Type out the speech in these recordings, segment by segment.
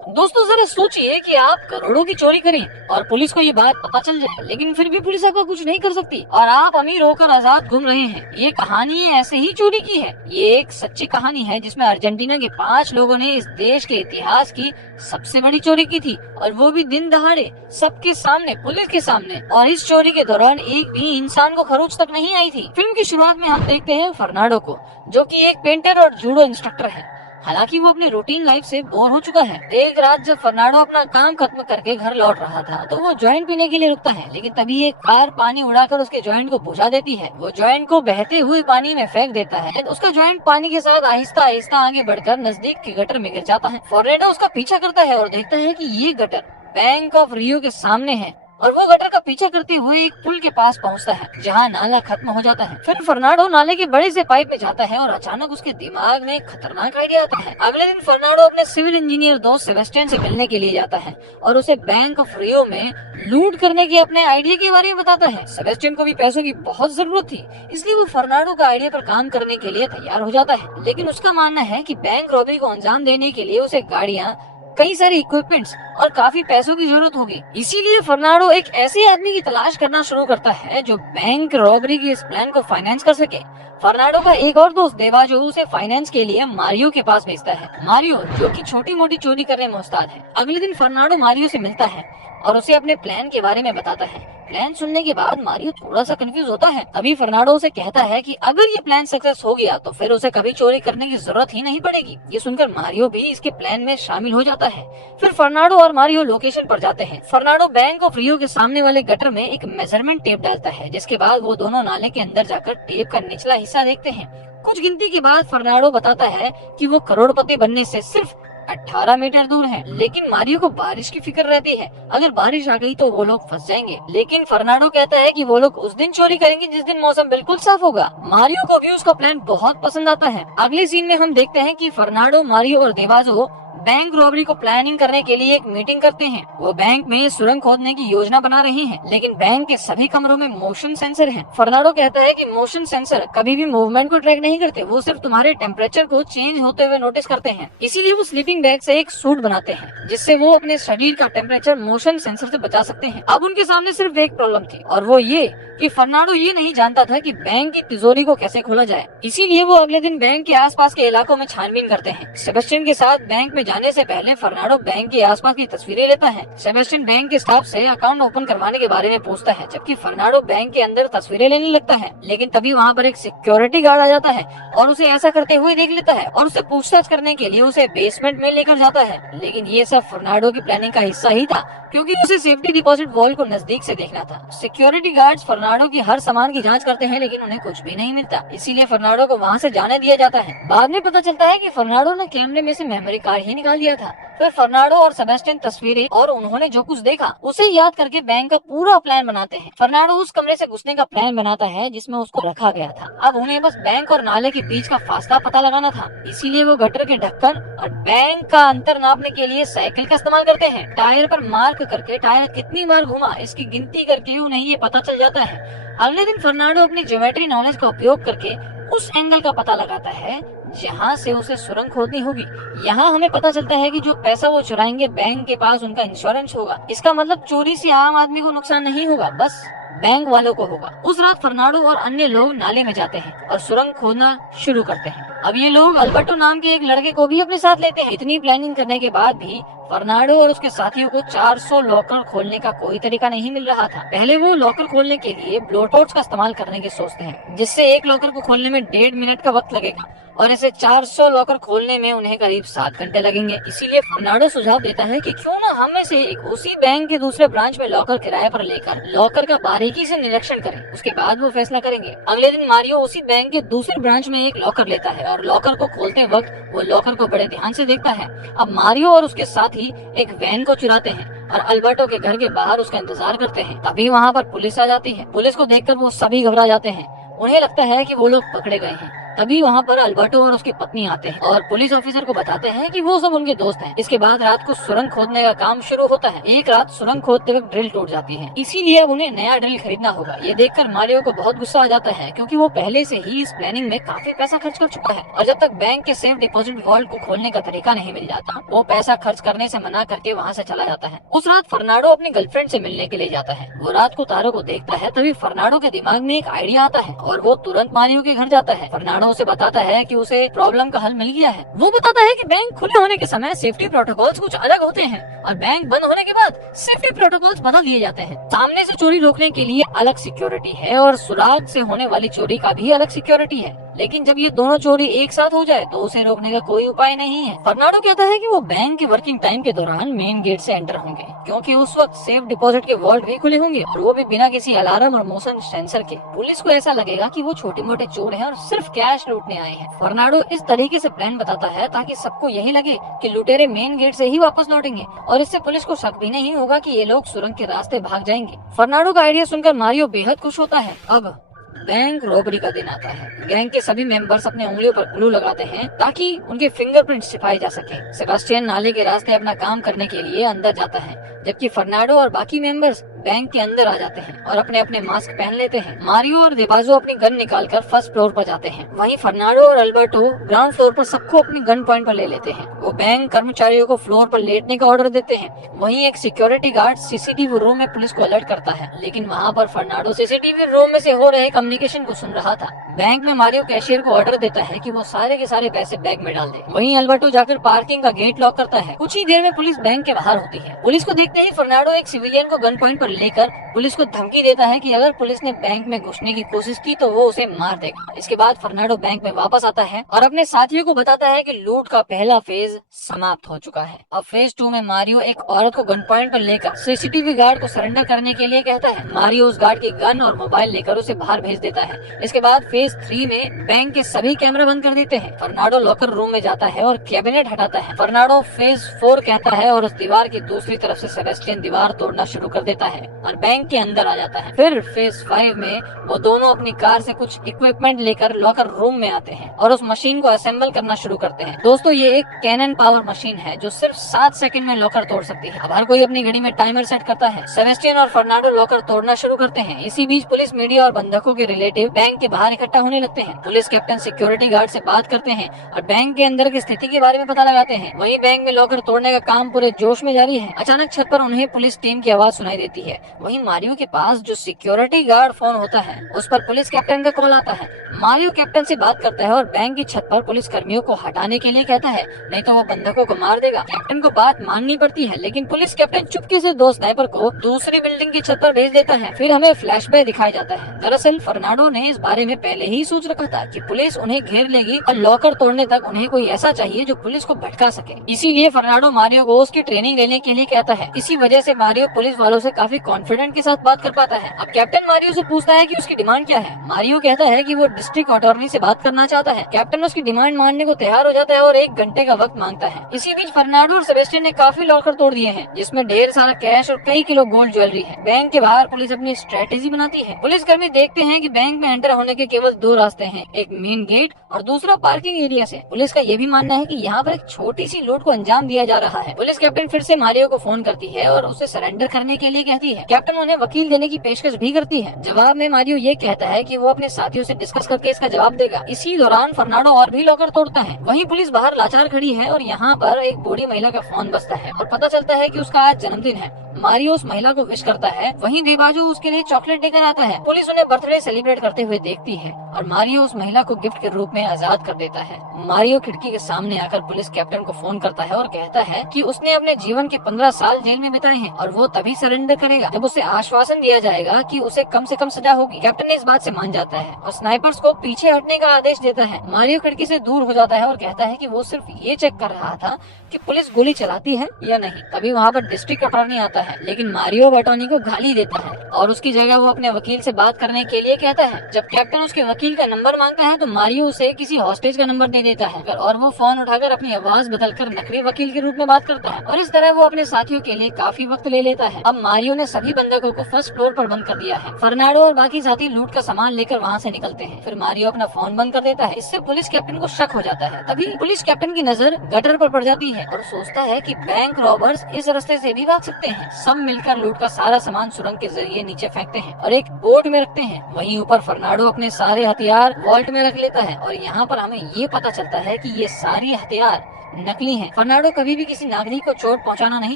दोस्तों जरा सोचिए कि आप करोड़ों की चोरी करें और पुलिस को ये बात पता चल जाए, लेकिन फिर भी पुलिस आपका कुछ नहीं कर सकती और आप अमीर होकर आजाद घूम रहे हैं। ये कहानी ऐसे ही चोरी की है। ये एक सच्ची कहानी है जिसमें अर्जेंटीना के 5 लोगों ने इस देश के इतिहास की सबसे बड़ी चोरी की थी, और वो भी दिन दहाड़े, सबके सामने, पुलिस के सामने। और इस चोरी के दौरान एक भी इंसान को खरोच तक नहीं आई थी। फिल्म की शुरुआत में हम देखते हैं फर्नांडो को, जो कि एक पेंटर और जूडो इंस्ट्रक्टर है। हालांकि वो अपने रूटीन लाइफ से बोर हो चुका है। एक रात जब फर्नांडो अपना काम खत्म करके घर लौट रहा था तो वो जॉइंट पीने के लिए रुकता है, लेकिन तभी एक कार पानी उड़ाकर उसके जॉइंट को बुझा देती है। वो जॉइंट को बहते हुए पानी में फेंक देता है। उसका जॉइंट पानी के साथ आहिस्ता आहिस्ता आगे बढ़कर नजदीक के गटर में गिर जाता है। फर्नांडो उसका पीछा करता है और देखता है कि ये गटर बैंक ऑफ रियो के सामने है, और वो गटर का पीछा करते हुए एक पुल के पास पहुंचता है जहां नाला खत्म हो जाता है। फिर फर्नांडो नाले के बड़े से पाइप में जाता है और अचानक उसके दिमाग में एक खतरनाक आइडिया आता है। अगले दिन फर्नांडो अपने सिविल इंजीनियर दोस्त सेबेस्टियन से मिलने के लिए जाता है और उसे बैंक ऑफ रियो में लूट करने के अपने आइडिया के बारे में बताता है। सेबेस्टियन को भी पैसों की बहुत जरूरत थी, इसलिए वो फर्नांडो का आइडिया पर काम करने के लिए तैयार हो जाता है। लेकिन उसका मानना है कि बैंक रॉबरी को अंजाम देने के लिए उसे गाड़ियां, कई सारे इक्विपमेंट्स और काफी पैसों की जरूरत होगी। इसीलिए फर्नांडो एक ऐसे आदमी की तलाश करना शुरू करता है जो बैंक रॉबरी के इस प्लान को फाइनेंस कर सके। फर्नांडो का एक और दोस्त देवाजो उसे फाइनेंस के लिए मारियो के पास भेजता है। मारियो, जो कि छोटी मोटी चोरी करने में उस्ताद है। अगले दिन फर्नांडो मारियो से मिलता है और उसे अपने प्लान के बारे में बताता है। प्लान सुनने के बाद मारियो थोड़ा सा कंफ्यूज होता है। तभी फर्नांडो उसे कहता है कि अगर ये प्लान सक्सेस हो गया तो फिर उसे कभी चोरी करने की जरूरत ही नहीं पड़ेगी। ये सुनकर मारियो भी इसके प्लान में शामिल हो जाता है। फिर फर्नांडो और मारियो लोकेशन पर जाते हैं। फर्नांडो बैंक ऑफ रियो के सामने वाले गटर में एक मेजरमेंट टेप डालता है, जिसके बाद वो दोनों नाले के अंदर जाकर टेप का निचला हिस्सा देखते हैं। कुछ गिनती के बाद फर्नांडो बताता है कि वो करोड़पति बनने से सिर्फ 18 मीटर दूर है। लेकिन मारियो को बारिश की फिक्र रहती है, अगर बारिश आ गई तो वो लोग फंस जाएंगे। लेकिन फर्नांडो कहता है कि वो लोग उस दिन चोरी करेंगे जिस दिन मौसम बिल्कुल साफ होगा। मारियो को भी उसका प्लान बहुत पसंद आता है। अगले सीन में हम देखते हैं कि फर्नांडो, मारियो और देवाजो बैंक रॉबरी को प्लानिंग करने के लिए एक मीटिंग करते हैं। वो बैंक में सुरंग खोदने की योजना बना रहे हैं, लेकिन बैंक के सभी कमरों में मोशन सेंसर हैं। फर्नांडो कहता है कि मोशन सेंसर कभी भी मूवमेंट को ट्रैक नहीं करते, वो सिर्फ तुम्हारे टेम्परेचर को चेंज होते हुए नोटिस करते हैं। इसीलिए वो स्लीपिंग बैग से एक सूट बनाते हैं जिससे वो अपने शरीर का टेम्परेचर मोशन सेंसर से बचा सकते हैं। अब उनके सामने सिर्फ एक प्रॉब्लम थी, और वो ये कि फर्नांडो ये नहीं जानता था कि बैंक की तिजोरी को कैसे खोला जाए। इसीलिए वो अगले दिन बैंक के आसपास के इलाकों में छानबीन करते हैं। सेबेस्टियन के साथ बैंक में जाने से पहले फर्नांडो बैंक के आसपास की तस्वीरें लेता है। सेबेस्टियन बैंक के स्टाफ से अकाउंट ओपन करवाने के बारे में पूछता है, जबकि फर्नांडो बैंक के अंदर तस्वीरें लेने लगता है। लेकिन तभी वहाँ पर एक सिक्योरिटी गार्ड आ जाता है और उसे ऐसा करते हुए देख लेता है और उससे पूछताछ करने के लिए उसे बेसमेंट में लेकर जाता है। लेकिन ये सब फर्नांडो की प्लानिंग का हिस्सा ही था, क्योंकि उसे सेफ्टी डिपॉजिट वॉल को नजदीक से देखना था। सिक्योरिटी गार्ड्स फर्नांडो की हर सामान की जांच करते हैं, लेकिन उन्हें कुछ भी नहीं मिलता। इसीलिए फर्नांडो को वहां से जाने दिया जाता है। बाद में पता चलता है कि फर्नांडो ने कैमरे में से मेमोरी कार्ड ही निकाल दिया था। फिर फर्नांडो और सेबेस्टियन तस्वीरें और उन्होंने जो कुछ देखा उसे याद करके बैंक का पूरा प्लान बनाते हैं। फर्नांडो उस कमरे से घुसने का प्लान बनाता है जिसमें उसको रखा गया था। अब उन्हें बस बैंक और नाले के बीच का फासला पता लगाना था। इसीलिए वो गटर के ढक्कन और बैंक का अंतर नापने के लिए साइकिल का इस्तेमाल करते हैं। टायर पर मार्क करके टायर कितनी बार घुमा इसकी गिनती करके उन्हें ये पता चल जाता है। अगले दिन फर्नांडो अपनी ज्योमेट्री नॉलेज का उपयोग करके उस एंगल का पता लगाता है जहाँ से उसे सुरंग खोदनी होगी। यहाँ हमें पता चलता है कि जो पैसा वो चुराएंगे बैंक के पास उनका इंश्योरेंस होगा। इसका मतलब चोरी से आम आदमी को नुकसान नहीं होगा, बस बैंक वालों को होगा। उस रात फर्नांडो और अन्य लोग नाले में जाते हैं और सुरंग खोदना शुरू करते हैं। अब ये लोग अल्बर्टो नाम के एक लड़के को भी अपने साथ लेते हैं। इतनी प्लानिंग करने के बाद भी फर्नांडो और उसके साथियों को 400 लॉकर खोलने का कोई तरीका नहीं मिल रहा था। पहले वो लॉकर खोलने के लिए ब्लोटोर्च का इस्तेमाल करने की सोचते हैं, जिससे एक लॉकर को खोलने में 1.5 मिनट का वक्त लगेगा और ऐसे 400 लॉकर खोलने में उन्हें करीब 7 घंटे लगेंगे। इसीलिए फर्नांडो सुझाव देता है कि क्यों ना हम में से एक उसी बैंक के दूसरे ब्रांच में लॉकर किराए पर लेकर लॉकर का बारीकी से निरीक्षण करें, उसके बाद वो फैसला करेंगे। अगले दिन मारियो उसी बैंक के दूसरे ब्रांच में एक लॉकर लेता है और लॉकर को खोलते वक्त वो लॉकर को बड़े ध्यान से देखता है। अब मारियो और उसके साथी एक वैन को चुराते हैं और अल्बर्टो के घर के बाहर उसका इंतजार करते हैं। तभी वहाँ पर पुलिस आ जाती है। पुलिस को देखकर वो सभी घबरा जाते हैं। उन्हें लगता है कि वो लोग पकड़े गए हैं। तभी वहाँ पर अल्बर्टो और उसकी पत्नी आते हैं और पुलिस ऑफिसर को बताते हैं कि वो सब उनके दोस्त हैं। इसके बाद रात को सुरंग खोदने का काम शुरू होता है। एक रात सुरंग खोदते वक्त ड्रिल टूट जाती है, इसीलिए अब उन्हें नया ड्रिल खरीदना होगा। ये देखकर मारियो को बहुत गुस्सा आ जाता है क्योंकि वो पहले से ही इस प्लानिंग में काफी पैसा खर्च कर चुका है और जब तक बैंक के सेफ डिपॉजिट वॉल्ट को खोलने का तरीका नहीं मिल जाता वो पैसा खर्च करने से मना करके वहाँ से चला जाता है। उस रात फर्नांडो अपनी गर्लफ्रेंड से मिलने के लिए जाता है। वो रात को तारों को देखता है, तभी फर्नांडो के दिमाग में एक आइडिया आता है और वो तुरंत मारियो के घर जाता है। फर्नांडो उसे बताता है कि उसे प्रॉब्लम का हल मिल गया है। वो बताता है कि बैंक खुले होने के समय सेफ्टी प्रोटोकॉल्स कुछ अलग होते हैं और बैंक बंद होने के बाद सेफ्टी प्रोटोकॉल्स बदल दिए जाते हैं। सामने से चोरी रोकने के लिए अलग सिक्योरिटी है और सुराग से होने वाली चोरी का भी अलग सिक्योरिटी है, लेकिन जब ये दोनों चोरी एक साथ हो जाए तो उसे रोकने का कोई उपाय नहीं है। फर्नांडो कहता है कि वो बैंक के वर्किंग टाइम के दौरान मेन गेट से एंटर होंगे क्योंकि उस वक्त सेफ डिपॉजिट के वॉल्ट भी खुले होंगे और वो भी बिना किसी अलार्म और मोशन सेंसर के। पुलिस को ऐसा लगेगा कि वो छोटे मोटे चोर हैं और सिर्फ कैश लूटने आए हैं। फर्नांडो इस तरीके से प्लान बताता है ताकि सबको यही लगे कि लुटेरे मेन गेट से ही वापस लौटेंगे और इससे पुलिस को शक भी नहीं होगा कि ये लोग सुरंग के रास्ते भाग जाएंगे। फर्नांडो का आइडिया सुनकर मारियो बेहद खुश होता है। अब बैंक रॉबरी का दिन आता है। गैंग के सभी मेंबर्स अपने उंगलियों पर ग्लू लगाते हैं ताकि उनके फिंगरप्रिंट छिपाए जा सके। सेबास्टियन नाले के रास्ते अपना काम करने के लिए अंदर जाता है जबकि फर्नांडो और बाकी मेंबर्स बैंक के अंदर आ जाते हैं और अपने अपने मास्क पहन लेते हैं। मारियो और देबाजो अपनी गन निकालकर फर्स्ट फ्लोर पर जाते हैं। वहीं फर्नांडो और अल्बर्टो ग्राउंड फ्लोर पर सबको अपनी गन पॉइंट पर ले लेते हैं। वो बैंक कर्मचारियों को फ्लोर पर लेटने का ऑर्डर देते हैं। वहीं एक सिक्योरिटी गार्ड सीसीटीवी रूम में पुलिस को अलर्ट करता है, लेकिन वहाँ पर फर्नांडो सीसीटीवी रूम में से हो रहे कम्युनिकेशन को सुन रहा था। बैंक में मारियो कैशियर को ऑर्डर देता है कि वो सारे के सारे पैसे बैग में डाल दे। वहीं अल्बर्टो जाकर पार्किंग का गेट लॉक करता है। कुछ ही देर में पुलिस बैंक के बाहर होती है। पुलिस को देखते ही फर्नांडो एक सिविलियन को गन पॉइंट पर लेकर पुलिस को धमकी देता है कि अगर पुलिस ने बैंक में घुसने की कोशिश की तो वो उसे मार देगा। इसके बाद फर्नांडो बैंक में वापस आता है और अपने साथियों को बताता है कि लूट का पहला फेज समाप्त हो चुका है। अब फेज 2 में मारियो एक औरत को गन पॉइंट पर लेकर सीसीटीवी गार्ड को सरेंडर करने के लिए कहता है। मारियो उस गार्ड की गन और मोबाइल लेकर उसे बाहर भेज देता है। इसके बाद फेज 3 में बैंक के सभी कैमरा बंद कर देते हैं। फर्नांडो लॉकर रूम में जाता है और कैबिनेट हटाता है। फर्नांडो फेज 4 कहता है और उस दीवार की दूसरी तरफ से सेबेस्टियन दीवार तोड़ना शुरू कर देता है और बैंक के अंदर आ जाता है। फिर फेज 5 में वो दोनों अपनी कार से कुछ इक्विपमेंट लेकर लॉकर रूम में आते हैं और उस मशीन को असेंबल करना शुरू करते हैं। दोस्तों, ये एक कैनन पावर मशीन है जो सिर्फ 7 सेकंड में लॉकर तोड़ सकती है। अब हर कोई अपनी घड़ी में टाइमर सेट करता है। सेबेस्टियन और फर्नांडो लॉकर तोड़ना शुरू करते हैं। इसी बीच पुलिस, मीडिया और बंधकों के रिलेटिव बैंक के बाहर इकट्ठा होने लगते हैं। पुलिस कैप्टन सिक्योरिटी गार्ड से बात करते हैं और बैंक के अंदर की स्थिति के बारे में पता लगाते हैं। वहीं बैंक में लॉकर तोड़ने का काम पूरे जोश में जारी है। अचानक छत पर उन्हें पुलिस टीम की आवाज सुनाई देती है। वहीं मारियो के पास जो सिक्योरिटी गार्ड फोन होता है उस पर पुलिस कैप्टन का कॉल आता है। मारियो कैप्टन से बात करता है और बैंक की छत पर पुलिस कर्मियों को हटाने के लिए कहता है, नहीं तो वो बंधकों को मार देगा। कैप्टन को बात माननी पड़ती है, लेकिन पुलिस कैप्टन चुपके से 2 स्नाइपर को दूसरी बिल्डिंग की छत पर भेज देता है। फिर हमें फ्लैशबैक दिखाया जाता है। दरअसल फर्नांडो ने इस बारे में पहले ही सोच रखा था कि पुलिस उन्हें घेर लेगी और लॉकर तोड़ने तक उन्हें कोई ऐसा चाहिए जो पुलिस को भटका सके। इसीलिए फर्नांडो मारियो को उसकी ट्रेनिंग लेने के लिए कहता है। इसी वजह से मारियो पुलिस वालों से काफी कॉन्फिडेंट के साथ बात कर पाता है। अब कैप्टन मारियो से पूछता है कि उसकी डिमांड क्या है। मारियो कहता है कि वो डिस्ट्रिक्ट अटॉर्नी से बात करना चाहता है। कैप्टन उसकी डिमांड मानने को तैयार हो जाता है और 1 घंटे का वक्त मांगता है। इसी बीच फर्नांडो और सेबेस्टियन ने काफी लॉकर तोड़ दिए हैं, जिसमें ढेर सारा कैश और कई किलो गोल्ड ज्वेलरी है। बैंक के बाहर पुलिस अपनी स्ट्रेटेजी बनाती है। पुलिसकर्मी देखते हैं कि बैंक में एंटर होने के केवल 2 रास्ते हैं, एक मेन गेट और दूसरा पार्किंग एरिया से। पुलिस का ये भी मानना है कि यहाँ पर एक छोटी सी लूट को अंजाम दिया जा रहा है। पुलिस कैप्टन फिर से मारियो को फोन करती है और उसे सरेंडर करने के लिए कहती है। कैप्टन उन्हें वकील देने की पेशकश भी करती है। जवाब में मारियो ये कहता है कि वो अपने साथियों से डिस्कस करके इसका जवाब देगा। इसी दौरान फर्नांडो और भी लॉकर तोड़ता है। वहीं पुलिस बाहर लाचार खड़ी है और यहाँ पर एक बूढ़ी महिला का फोन बजता है और पता चलता है कि उसका आज जन्मदिन है। मारियो उस महिला को विश करता है। वहीं देबाजो उसके लिए चॉकलेट लेकर आता है। पुलिस उन्हें बर्थडे सेलिब्रेट करते हुए देखती है और मारियो उस महिला को गिफ्ट के रूप में आजाद कर देता है। मारियो खिड़की के सामने आकर पुलिस कैप्टन को फोन करता है और कहता है कि उसने अपने जीवन के 15 साल जेल में बिताए हैं और वो तभी सरेंडर करेगा जब उसे आश्वासन दिया जाएगा कि उसे कम से कम सजा होगी। कैप्टन ने इस बात से मान जाता है और स्नाइपर्स को पीछे हटने का आदेश देता है। मारियो खिड़की से दूर हो जाता है और कहता है कि वो सिर्फ ये चेक कर रहा था कि पुलिस गोली चलाती है या नहीं। तभी वहाँ पर डिस्ट्रिक्ट अटॉर्नी आता है है, लेकिन मारियो बटोनी को गाली देता है और उसकी जगह वो अपने वकील से बात करने के लिए कहता है। जब कैप्टन उसके वकील का नंबर मांगता है तो मारियो उसे किसी हॉस्टेज का नंबर दे देता है और वो फोन उठाकर अपनी आवाज बदलकर नकली वकील के रूप में बात करता है और इस तरह वो अपने साथियों के लिए काफी वक्त ले लेता है। अब मारियो ने सभी बंधकों को फर्स्ट फ्लोर पर बंद कर दिया है। फर्नांडो और बाकी साथी लूट का सामान लेकर वहाँ से निकलते हैं। फिर मारियो अपना फोन बंद कर देता है। इससे पुलिस कैप्टन को शक हो जाता है। तभी पुलिस कैप्टन की नजर गटर पर पड़ जाती है और सोचता है कि बैंक रॉबर्स इस रास्ते से भी भाग सकते हैं। सब मिलकर लूट का सारा सामान सुरंग के जरिए नीचे फेंकते हैं और एक बोट में रखते हैं। वहीं ऊपर फर्नांडो अपने सारे हथियार वॉल्ट में रख लेता है और यहाँ पर हमें ये पता चलता है कि ये सारे हथियार नकली हैं। फर्नांडो कभी भी किसी नागरिक को चोट पहुंचाना नहीं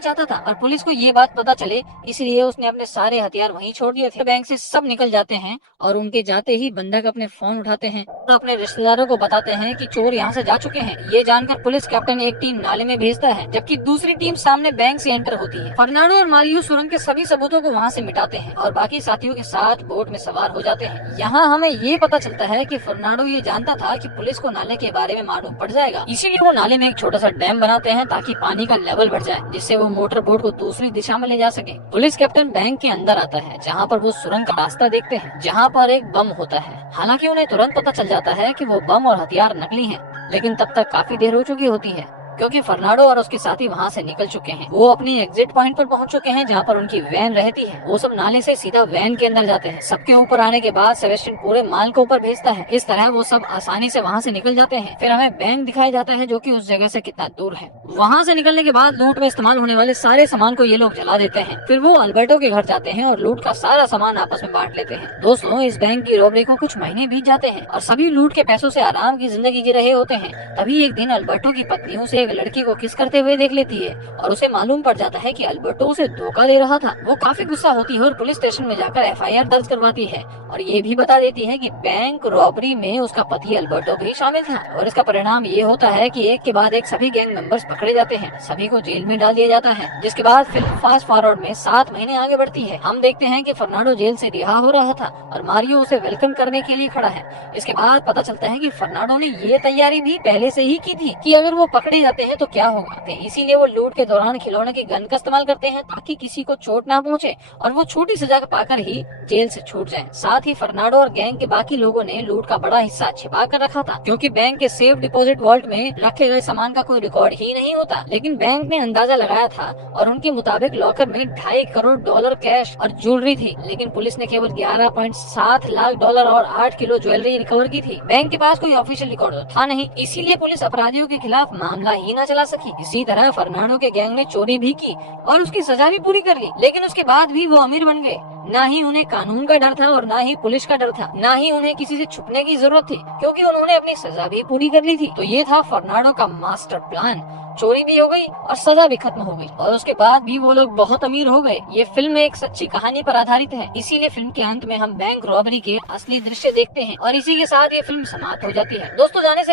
चाहता था और पुलिस को ये बात पता चले इसलिए उसने अपने सारे हथियार वहीं छोड़ दिए थे। बैंक से सब निकल जाते हैं और उनके जाते ही बंधक अपने फोन उठाते हैं और अपने रिश्तेदारों को बताते हैं कि चोर यहाँ से जा चुके हैं। ये जानकर पुलिस कैप्टन एक टीम नाले में भेजता है जबकि दूसरी टीम सामने बैंक से एंटर होती है। फर्नांडो और मारियो सुरंग के सभी सबूतों को वहाँ से मिटाते हैं और बाकी साथियों के साथ बोट में सवार हो जाते हैं। यहाँ हमें ये पता चलता है कि फर्नांडो ये जानता था कि पुलिस को नाले के बारे में मालूम पड़ जाएगा, इसीलिए वो नाले में एक छोटा सा डैम बनाते हैं ताकि पानी का लेवल बढ़ जाए, जिससे वो मोटर बोट को दूसरी दिशा में ले जा सके। पुलिस कैप्टन बैंक के अंदर आता है जहाँ पर वो सुरंग का रास्ता देखते हैं जहाँ पर एक बम होता है। हालांकि उन्हें तुरंत पता चल जाता है कि वो बम और हथियार नकली हैं, लेकिन तब तक काफी देर हो चुकी होती है क्योंकि फर्नांडो और उसके साथी वहाँ से निकल चुके हैं। वो अपनी एग्जिट पॉइंट पर पहुँच चुके हैं जहाँ पर उनकी वैन रहती है। वो सब नाले से सीधा वैन के अंदर जाते हैं। सबके ऊपर आने के बाद सेबेस्टियन पूरे माल को ऊपर भेजता है। इस तरह वो सब आसानी से वहाँ से निकल जाते हैं। फिर हमें बैंक दिखाया जाता है जो कि उस जगह से कितना दूर है। वहाँ से निकलने के बाद लूट में इस्तेमाल होने वाले सारे सामान को ये लोग जला देते हैं। फिर वो अल्बर्टो के घर जाते हैं और लूट का सारा सामान आपस में बांट लेते हैं। दोस्तों, इस बैंक की रॉबरी को कुछ महीने बीत जाते हैं और सभी लूट के पैसों से आराम की जिंदगी जी रहे होते हैं। तभी एक दिन अल्बर्टो की पत्नी उसे एक लड़की को किस करते हुए देख लेती है और उसे मालूम पड़ जाता है कि अल्बर्टो उसे धोखा दे रहा था। वो काफी गुस्सा होती है और पुलिस स्टेशन में जाकर एफआईआर दर्ज करवाती है और ये भी बता देती है कि बैंक रॉबरी में उसका पति अल्बर्टो भी शामिल था। और इसका परिणाम ये होता है कि एक के बाद एक सभी गैंग मेंबर्स पकड़े जाते हैं, सभी को जेल में डाल दिया जाता है। जिसके बाद फिल्म फास्ट फॉरवर्ड में 7 महीने आगे बढ़ती है। हम देखते हैं कि फर्नांडो जेल से रिहा हो रहा था और मारियो उसे वेलकम करने के लिए खड़ा है। इसके बाद पता चलता है कि फर्नांडो ने ये तैयारी भी पहले से ही की थी कि अगर वो पकड़े जाते हैं तो क्या होगा। इसीलिए वो लूट के दौरान खिलौने की गन का इस्तेमाल करते हैं ताकि किसी को चोट ना पहुंचे और वो छोटी सजा पाकर ही जेल से छूट जाएं। साथ ही फर्नांडो और गैंग के बाकी लोगों ने लूट का बड़ा हिस्सा छिपा कर रखा था क्योंकि बैंक के सेफ डिपॉजिट वॉल्ट में रखे गए सामान का कोई रिकॉर्ड ही नहीं होता। लेकिन बैंक ने अंदाजा लगाया था और उनके मुताबिक लॉकर में $2.5 करोड़ कैश और ज्वेलरी थी, लेकिन पुलिस ने केवल $11.7 लाख और 8 किलो ज्वेलरी रिकवर की थी। बैंक के पास कोई ऑफिशियल रिकॉर्ड था नहीं, इसीलिए पुलिस अपराधियों के खिलाफ मामला ही न चला सकी। इसी तरह फर्नांडो के गैंग ने चोरी भी की और उसकी सजा भी पूरी कर ली, लेकिन उसके बाद भी वो अमीर बन गए। ना ही उन्हें कानून का डर था और ना ही पुलिस का डर था, ना ही उन्हें किसी से छुपने की जरूरत थी क्योंकि उन्होंने अपनी सजा भी पूरी कर ली थी। तो ये था फर्नांडो का मास्टर प्लान। चोरी भी हो गई और सजा भी खत्म हो गई और उसके बाद भी वो लोग बहुत अमीर हो गए। ये फिल्म एक सच्ची कहानी पर आधारित है, इसीलिए फिल्म के अंत में हम बैंक रॉबरी के असली दृश्य देखते हैं और इसी के साथ ये फिल्म समाप्त हो जाती है। दोस्तों, जाने से